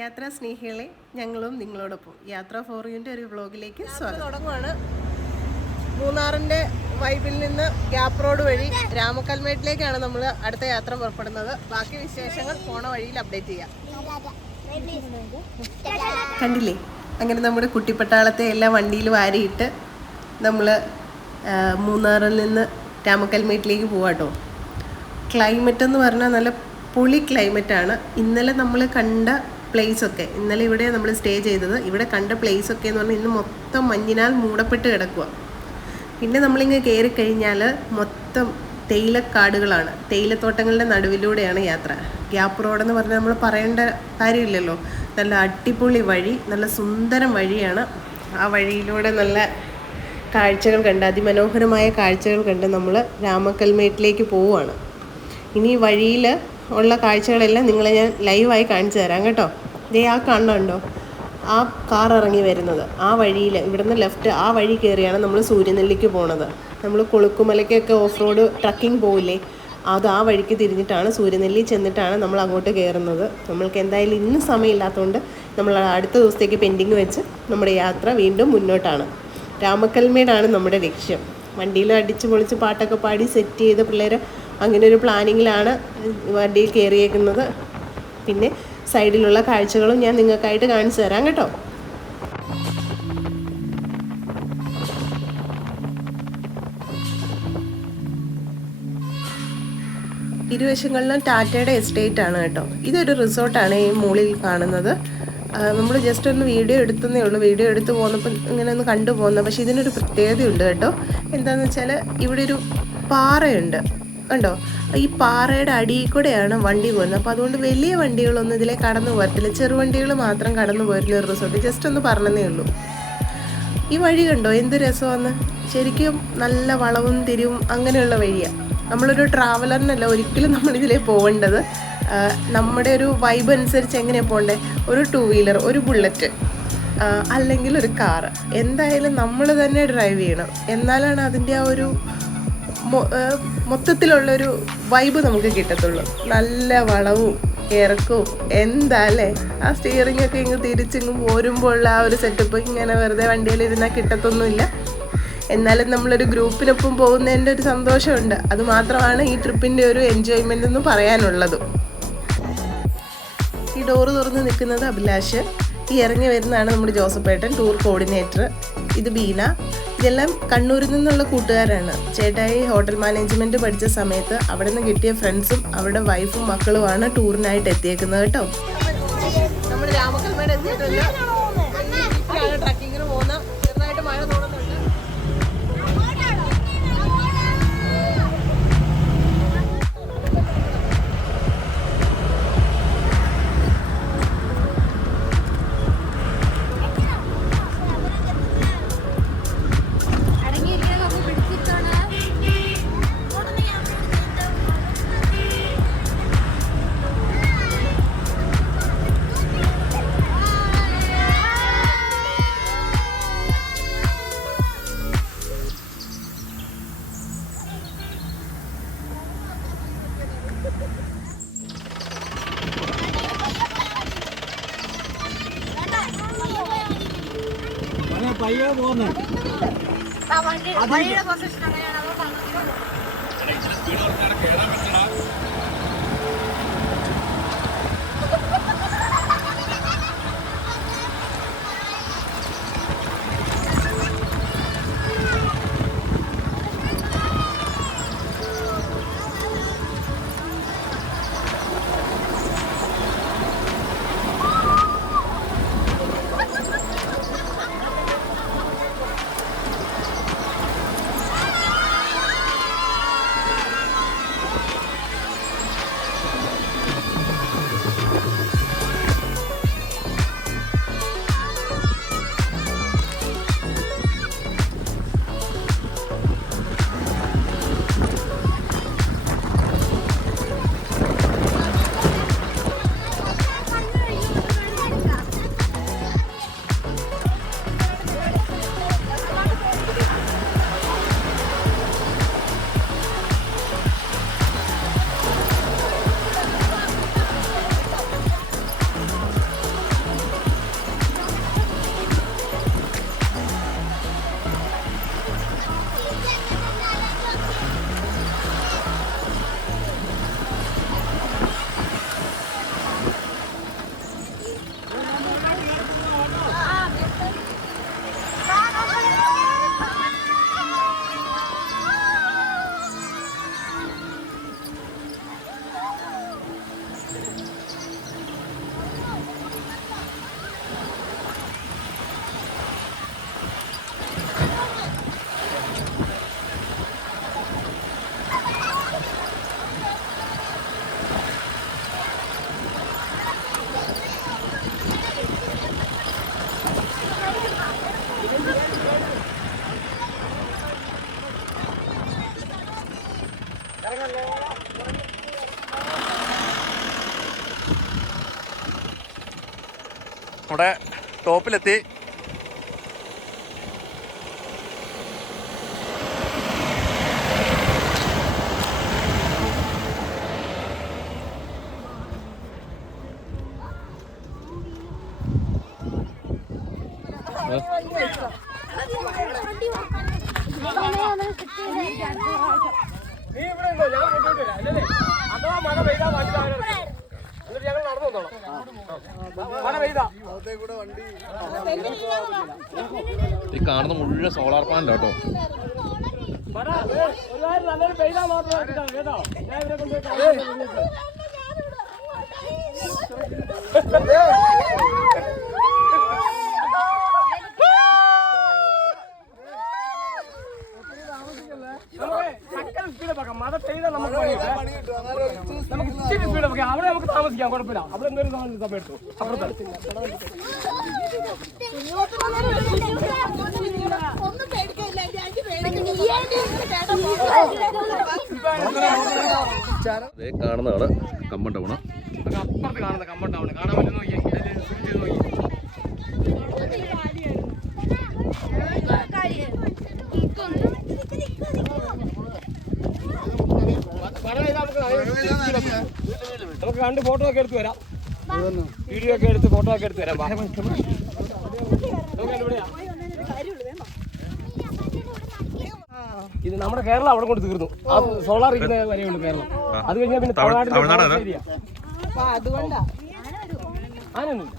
യാത്രാ സ്നേഹികളെ, ഞങ്ങളും നിങ്ങളോടൊപ്പം യാത്ര ഫോർ യുവിൻ്റെ ഒരു വ്ളോഗിലേക്ക് സ്വാഗതം. തുടങ്ങുവാണ്. മൂന്നാറിൻ്റെ വൈബിൽ നിന്ന് ഗ്യാപ്പ് റോഡ് വഴി രാമക്കൽമേട്ടിലേക്കാണ് നമ്മൾ അടുത്ത യാത്ര പുറപ്പെടുന്നത്. ബാക്കി വിശേഷങ്ങൾ പോണ വഴിയിൽ അപ്ഡേറ്റ് ചെയ്യാം. കണ്ടില്ലേ, അങ്ങനെ നമ്മുടെ കുട്ടിപ്പട്ടാളത്തെ എല്ലാം വണ്ടിയിൽ വാരിയിട്ട് നമ്മൾ മൂന്നാറിൽ നിന്ന് രാമക്കൽമേട്ടിലേക്ക് പോവാട്ടോ. ക്ലൈമറ്റ് എന്ന് പറഞ്ഞാൽ നല്ല പൊളി ക്ലൈമറ്റാണ്. ഇന്നലെ നമ്മൾ കണ്ട പ്ലേസൊക്കെ, ഇന്നലെ ഇവിടെ നമ്മൾ സ്റ്റേ ചെയ്തത്, ഇവിടെ കണ്ട പ്ലേസൊക്കെ എന്ന് പറഞ്ഞാൽ ഇന്ന് മൊത്തം മഞ്ഞിനാൽ മൂടപ്പെട്ട് കിടക്കുക. പിന്നെ നമ്മളിങ്ങനെ കയറി കഴിഞ്ഞാൽ മൊത്തം തേയിലക്കാടുകളാണ്, തേയിലത്തോട്ടങ്ങളുടെ നടുവിലൂടെയാണ് യാത്ര. ഗ്യാപ്പ് റോഡെന്ന് പറഞ്ഞാൽ നമ്മൾ പറയേണ്ട കാര്യമില്ലല്ലോ. നല്ല അടിപൊളി വഴി, നല്ല സുന്ദരം വഴിയാണ്. ആ വഴിയിലൂടെ നല്ല കാഴ്ചകൾ കണ്ട്, അതിമനോഹരമായ കാഴ്ചകൾ കണ്ട് നമ്മൾ രാമക്കൽമേട്ടിലേക്ക് പോവുകയാണ്. ഇനി വഴിയിൽ ഉള്ള കാഴ്ചകളെല്ലാം നിങ്ങളെ ഞാൻ ലൈവായി കാണിച്ചു തരാം കേട്ടോ. ദേ ആ കാണുന്നുണ്ടോ, ആ കാർ ഇറങ്ങി വരുന്നത് ആ വഴിയിൽ, ഇവിടുന്ന് ലെഫ്റ്റ് ആ വഴി കയറിയാണ് നമ്മൾ സൂര്യനെല്ലിക്ക് പോണത്. നമ്മൾ കൊളുക്കുമലയ്ക്കൊക്കെ ഓഫ് റോഡ് ട്രക്കിംഗ് പോവില്ലേ, അത് ആ വഴിക്ക് തിരിഞ്ഞിട്ടാണ് സൂര്യനെല്ലി ചെന്നിട്ടാണ് നമ്മൾ അങ്ങോട്ട് കയറുന്നത്. നമ്മൾക്ക് എന്തായാലും ഇന്ന് സമയമില്ലാത്തതുകൊണ്ട് നമ്മൾ അടുത്ത ദിവസത്തേക്ക് പെൻഡിങ് വെച്ച് നമ്മുടെ യാത്ര വീണ്ടും മുന്നോട്ടാണ്. രാമക്കൽമേടാണ് നമ്മുടെ ലക്ഷ്യം. വണ്ടിയിൽ അടിച്ച് പൊളിച്ച് പാട്ടൊക്കെ പാടി സെറ്റ് ചെയ്ത് പിള്ളേർ അങ്ങനെ ഒരു പ്ലാനിങ്ങിലാണ് വണ്ടിയിൽ കയറിയേക്കുന്നത്. പിന്നെ സൈഡിലുള്ള കാഴ്ചകളും ഞാൻ നിങ്ങൾക്കായിട്ട് കാണിച്ചു തരാം കേട്ടോ. ഇരുവശങ്ങളിലും ടാറ്റയുടെ എസ്റ്റേറ്റ് ആണ് കേട്ടോ. ഇതൊരു റിസോർട്ടാണ് ഈ മുകളിൽ കാണുന്നത്. നമ്മൾ ജസ്റ്റ് ഒന്ന് വീഡിയോ എടുത്തതേ ഉള്ളൂ. വീഡിയോ എടുത്ത് പോകുന്നപ്പോൾ ഇങ്ങനെ ഒന്ന് കണ്ടു പോകുന്നത്. പക്ഷേ ഇതിനൊരു പ്രത്യേകതയുണ്ട് കേട്ടോ. എന്താണെന്ന് വെച്ചാൽ ഇവിടെ ഒരു പാറയുണ്ട് കണ്ടോ. ഈ പാറയുടെ അടിയിൽ കൂടെയാണ് വണ്ടി പോകുന്നത്. അപ്പോൾ അതുകൊണ്ട് വലിയ വണ്ടികളൊന്നും ഇതിലെ കടന്നു പോകത്തില്ല, ചെറുവണ്ടികൾ മാത്രം കടന്നു പോരുന്ന ഒരു റിസോർട്ട്. ജസ്റ്റ് ഒന്ന് പറഞ്ഞതേ ഉള്ളൂ. ഈ വഴി കണ്ടോ എന്ത് രസമാണ്. ശരിക്കും നല്ല വളവും തിരിവും അങ്ങനെയുള്ള വഴിയാണ്. നമ്മളൊരു ട്രാവലറിനല്ല ഒരിക്കലും നമ്മളിതിലേ പോകേണ്ടത്. നമ്മുടെ ഒരു വൈബ് അനുസരിച്ച് എങ്ങനെയാണ് പോകേണ്ടത്. ഒരു 2 വീലർ, ഒരു ബുള്ളറ്റ്, അല്ലെങ്കിൽ ഒരു കാറ്, എന്തായാലും നമ്മൾ തന്നെ ഡ്രൈവ് ചെയ്യണം. എന്നാലാണ് അതിൻ്റെ ആ ഒരു മൊത്തത്തിലുള്ളൊരു വൈബ് നമുക്ക് കിട്ടത്തുള്ളൂ. നല്ല വളവും ഇറക്കവും എന്താല്ലേ. ആ സ്റ്റിയറിംഗ് ഒക്കെ ഇങ്ങ് തിരിച്ചിങ്ങ് പോരുമ്പോൾ ഉള്ള ആ ഒരു സെറ്റപ്പ് ഇങ്ങനെ വെറുതെ വണ്ടിയിലിരുന്നാൽ കിട്ടത്തൊന്നുമില്ല. എന്നാലും നമ്മളൊരു ഗ്രൂപ്പിനൊപ്പം പോകുന്നതിൻ്റെ ഒരു സന്തോഷമുണ്ട്. അതുമാത്രമാണ് ഈ ട്രിപ്പിൻ്റെ ഒരു എൻജോയ്മെൻ്റ് എന്ന് പറയാനുള്ളത്. ഈ ഡോറ് തുറന്ന് നിൽക്കുന്നത് അഭിലാഷ്, ഈ ഇറങ്ങി വരുന്നതാണ് നമ്മുടെ ജോസഫേട്ടൻ, ടൂർ കോർഡിനേറ്റർ. ഇത് ബീന. ഇതെല്ലാം കണ്ണൂരിൽ നിന്നുള്ള കൂട്ടുകാരാണ്. ചേട്ടായി ഹോട്ടൽ മാനേജ്മെൻറ്റ് പഠിച്ച സമയത്ത് അവിടെ നിന്ന് കിട്ടിയ ഫ്രണ്ട്സും അവരുടെ വൈഫും മക്കളുമാണ് ടൂറിനായിട്ട് എത്തിയേക്കുന്നത് കേട്ടോ. നമ്മൾ രാമക്കൽമേട് എത്തിയിട്ടുണ്ട്. ട്രക്കിങ്ങിന് പോകുന്ന ചെറുതായിട്ട് മഴ തോന്നുന്നുണ്ട്. പയ്യ പോകുന്നു. നമ്മുടെ ടോപ്പിലെത്തി. ഈ കാണുന്ന മുഴുവൻ സോളാർ പാനൽ കേട്ടോ. മഴ പെയ്താൽ നമുക്ക് ഇച്ചിരി സ്പീഡ് വെക്കാം. അവിടെ നമുക്ക് താമസിക്കാം, കുഴപ്പമില്ല. അവിടെ എന്തെങ്കിലും സമയം എടുത്തു. അപ്പുറത്ത് കാണുന്നതാണ് കമ്പം ടൗണ്. അപ്പുറത്ത് കാണുന്ന കമ്പം ടൗണ് കാണാൻ പറ്റുന്ന നോക്കി നോക്കി. നമുക്ക് കണ്ട് ഫോട്ടോ ഒക്കെ എടുത്ത് വരാം, വീഡിയോ ഒക്കെ എടുത്ത് ഫോട്ടോ ഒക്കെ എടുത്ത് വരാം. ഇത് നമ്മുടെ കേരളം അവിടെ കൊണ്ട് തീർന്നു. ആ സോളാർ ഇരിക്കുന്ന വരെയുള്ളൂ കേരളം. അത് കഴിഞ്ഞാൽ പിന്നെ തമിഴ്നാട്ടിൽ അങ്ങനെയൊന്നുമില്ല,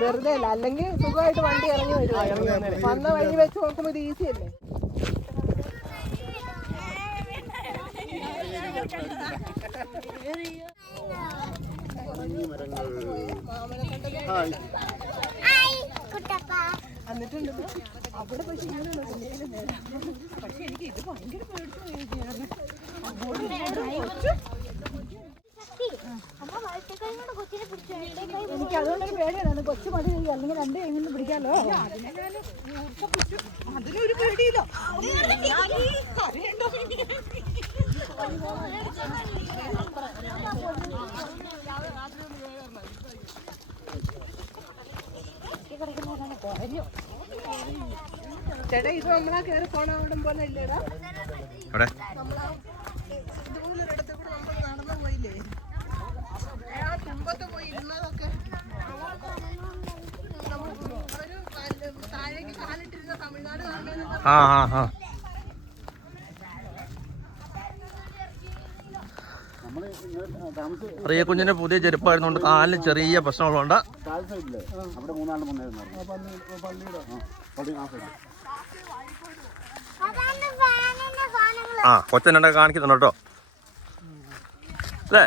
വെറുതെ അല്ല. അല്ലെങ്കിൽ സുഖമായിട്ട് വണ്ടി ഇറങ്ങി വരും. വന്ന വഴി വെച്ച് നോക്കുമ്പോൾ ഇത് ഈസി അല്ലേ? എന്നിട്ടുണ്ട് അവിടെ. പക്ഷെ പക്ഷെ എനിക്ക് ഇത് ഭയങ്കര പേടിച്ചു. എനിക്ക് അതുകൊണ്ടൊരു പേടിയാണ്. കൊച്ചു മതി അല്ലെങ്കിൽ രണ്ട് എങ്ങനെ പിടിക്കാലോ. അതിനൊരു പേടിയില്ല. ചേട്ടാ ഇത് നമ്മളാ കയറി പോണ അവിടം പോലെ ഇല്ലേടാ? നമ്മളാ ഇതുപോലൊരിടത്ത് കൂടെ നമ്മൾ നടന്നു പോയില്ലേ? തുമ്പത്ത് പോയി ഇരുന്നതൊക്കെ ഒരു താഴേക്ക് കാലിട്ടിരുന്ന തമിഴ്നാട് കാണുന്നത്. അറിയ കുഞ്ഞിന് പുതിയ ചെരുപ്പായിരുന്നുകൊണ്ട് കാലിന് ചെറിയ പ്രശ്നങ്ങളുണ്ട്. ആ കൊച്ചനെ കാണിക്കുന്നുണ്ട് കേട്ടോ അല്ലേ?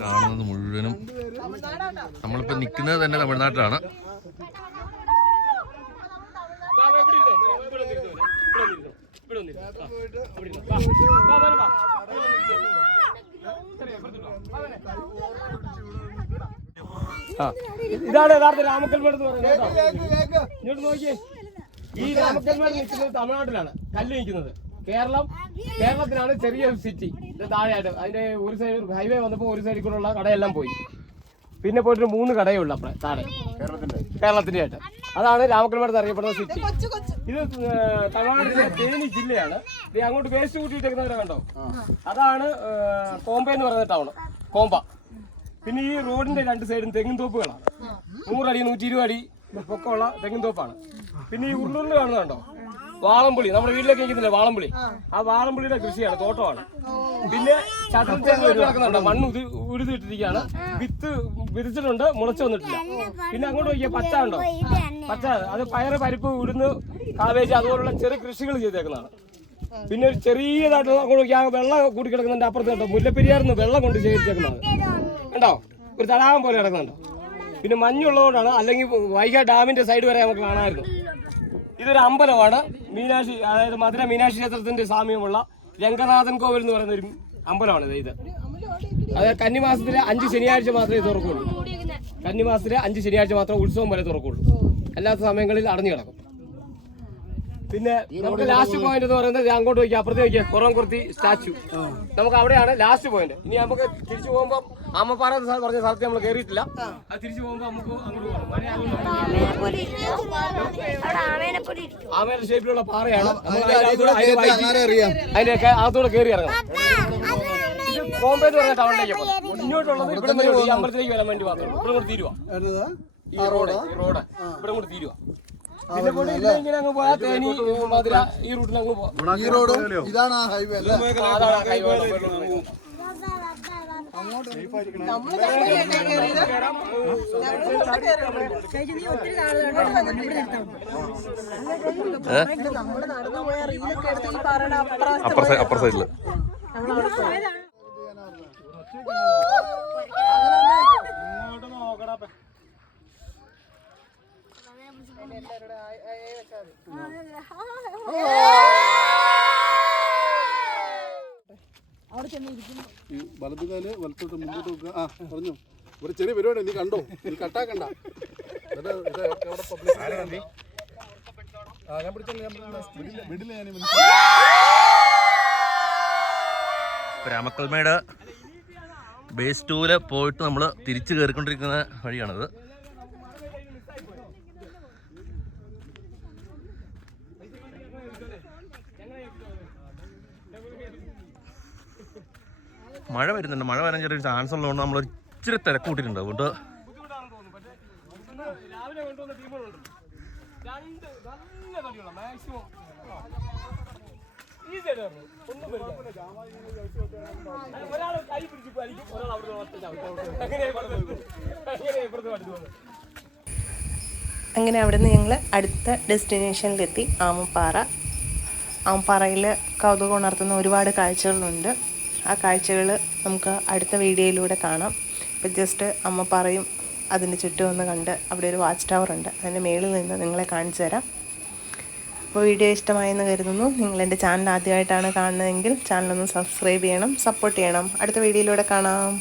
കാണുന്നത് മുഴുവനും നമ്മളിപ്പോ നിക്കുന്നത് തന്നെ തമിഴ്നാട്ടിലാണ്. ഇതാണ് യഥാർത്ഥ രാമക്കൽമേട് എന്ന് പറയുന്നത്. ഇങ്ങോട്ട് നോക്കിയേ, ഈ രാമക്കൽമേട് നിൽക്കുന്നത് തമിഴ്നാട്ടിലാണ്, കല്ല് നിൽക്കുന്നത് കേരളത്തിലാണ് ചെറിയൊരു സിറ്റി. താഴെയായിട്ട് അതിന്റെ ഒരു സൈഡ് ഹൈവേ വന്നപ്പോൾ ഒരു സൈഡിൽ കൂടെ ഉള്ള കടയെല്ലാം പോയി. പിന്നെ പോയിട്ട് 3 കടയേ ഉള്ളു അപ്പഴേ താഴെ കേരളത്തിന്റെ ആയിട്ട്. അതാണ് രാമക്കൽമേട് അറിയപ്പെടുന്ന സിറ്റി. ഇത് തമിഴ്നാട്ടിലെ തേനി ജില്ലയാണ്. ഇത് അങ്ങോട്ട് വേസ്റ്റ് കൂട്ടിയിട്ടേക്കുന്നവരെ കണ്ടോ, അതാണ് കോമ്പ എന്ന് പറയുന്ന ടൗൺ, കോമ്പ. പിന്നെ ഈ റോഡിന്റെ 2 സൈഡും തെങ്ങിൻ തോപ്പുകളാണ്. 100 അടി 120 അടി പൊക്കമുള്ള തെങ്ങിൻ തോപ്പാണ്. പിന്നെ ഈ ഉരുളുരുള് കാണുന്നുണ്ടോ, വാളംപുളി, നമ്മുടെ വീട്ടിലേക്ക് നിൽക്കുന്നില്ലേ വാളംപുളി, ആ വാളംപുളിയുടെ കൃഷിയാണ്, തോട്ടമാണ്. പിന്നെ കിടക്കുന്നുണ്ടോ, മണ്ണ് ഉരുതിട്ടിരിക്കുകയാണ്, വിത്ത് വിരിച്ചിട്ടുണ്ട്, മുളച്ചു വന്നിട്ടില്ല. പിന്നെ അങ്ങോട്ട് നോക്കിയാൽ പച്ച ഉണ്ടോ, പച്ച, അത് പയറ്, പരിപ്പ്, ഉഴുന്ന്, കാവേജ് അതുപോലുള്ള ചെറു കൃഷികൾ ചെയ്തേക്കുന്നതാണ്. പിന്നെ ഒരു ചെറിയതായിട്ട് അങ്ങോട്ട് ആ വെള്ളം കൂടി കിടക്കുന്നുണ്ട് അപ്പുറത്ത് കണ്ടോ, മുല്ലപ്പെരിയാറിന്ന് വെള്ളം കൊണ്ട് ശേഖരിച്ചേക്കുന്നത് കണ്ടോ, ഒരു തടാകം പോലെ കിടക്കുന്നുണ്ടോ. പിന്നെ മഞ്ഞുള്ളതുകൊണ്ടാണ്, അല്ലെങ്കിൽ വൈഗ ഡാമിന്റെ സൈഡ് വരെ നമുക്ക് കാണാമായിരുന്നു. ഇതൊരു അമ്പലമാണ്, മീനാക്ഷി, അതായത് മധുര മീനാക്ഷി ക്ഷേത്രത്തിന്റെ സാമ്യമുള്ള രംഗനാഥൻ കോവിൽ എന്ന് പറയുന്ന ഒരു അമ്പലമാണ് ഇത്. അതായത് കന്നിമാസത്തിലെ 5 ശനിയാഴ്ച മാത്രമേ തുറക്കുള്ളൂ. കന്നിമാസത്തിലെ 5 ശനിയാഴ്ച മാത്രമേ ഉത്സവം വരെ തുറക്കുള്ളൂ, അല്ലാത്ത സമയങ്ങളിൽ അടഞ്ഞു കിടക്കും. പിന്നെ നമുക്ക് ലാസ്റ്റ് പോയിന്റ് എന്ന് പറയുന്നത് അങ്ങോട്ട് വയ്ക്കുക, അപ്പുറത്ത് വയ്ക്കുക, കുറവംകുർത്തി സ്റ്റാച്ചു. നമുക്ക് അവിടെയാണ് ലാസ്റ്റ് പോയിന്റ്. ഇനി നമുക്ക് തിരിച്ചു പോകുമ്പോൾ ആമപ്പാറ പറഞ്ഞ സ്ഥലത്ത് നമ്മൾ കയറിയിട്ടില്ല. അത് തിരിച്ചു പോകുമ്പോൾ നമുക്ക് അങ്ങോട്ട് പോകണം. ആമയുടെ ഷേപ്പിലുള്ള പാറയാണ്, അതിന്റെയൊക്കെ അകത്തൂടെ കയറി ഇറങ്ങണം. ബോംബെ എന്ന് പറഞ്ഞ ടൗണിലേക്ക് പോകും. മുന്നോട്ടുള്ളത് ഇവിടെ ഈ അമ്പലത്തിലേക്ക് വരാൻ വേണ്ടി മാത്രമേ ഇവിടെ കൂടെ തീരുവാ. ഈ റോഡ് ഇവിടെ കൂടെ തീരുവാ. പിന്നെ ഇങ്ങനെ അങ്ങ് പോയാൽ തേനി, മധുര, ഈ റൂട്ടിൽ അങ്ങ് പോവാം. ഇതാണ് ഹൈവേ അല്ലേ? അതാണ് ഹൈവേ. അപ്പുറ സൈഡില് വലതുകാല് വലത്തോട്ട് മുമ്പോട്ട് വെക്കുക. ആ പറഞ്ഞു, ഒരു ചെറിയ പരിപാടി നീ കണ്ടോ, നീ കട്ടാക്കണ്ട. രാമക്കൽമേട് ബേസ് 2 പോയിട്ട് നമ്മൾ തിരിച്ചു കയറിക്കൊണ്ടിരിക്കുന്ന വഴിയാണിത്. മഴ വരുന്നുണ്ട്, മഴ വരാൻ ചെറിയൊരു ചാൻസ് ഉള്ളതുകൊണ്ട് നമ്മൾ ഇച്ചിരി തിരക്ക് കൂട്ടിയിട്ടുണ്ട്. അതുകൊണ്ട് അങ്ങനെ അവിടെ നിന്ന് ഞങ്ങൾ അടുത്ത ഡെസ്റ്റിനേഷനിലെത്തി, ആമപ്പാറയിൽ കൗതുകം ഉണർത്തുന്ന ഒരുപാട് കാഴ്ചകളുണ്ട്. ആ കാഴ്ചകൾ നമുക്ക് അടുത്ത വീഡിയോയിലൂടെ കാണാം. ഇപ്പം ജസ്റ്റ് അമ്മപ്പാറയും അതിൻ്റെ ചുറ്റും ഒന്ന് കണ്ട് അവിടെ ഒരു വാച്ച് ടവർ ഉണ്ട്, അതിൻ്റെ മേളിൽ നിന്ന് നിങ്ങളെ കാണിച്ചു തരാം. അപ്പോൾ വീഡിയോ ഇഷ്ടമായെന്ന് കരുതുന്നു. നിങ്ങൾ എൻ്റെ ചാനൽ ആദ്യമായിട്ടാണ് കാണുന്നതെങ്കിൽ ചാനലൊന്ന് സബ്സ്ക്രൈബ് ചെയ്യണം, സപ്പോർട്ട് ചെയ്യണം. അടുത്ത വീഡിയോയിലൂടെ കാണാം.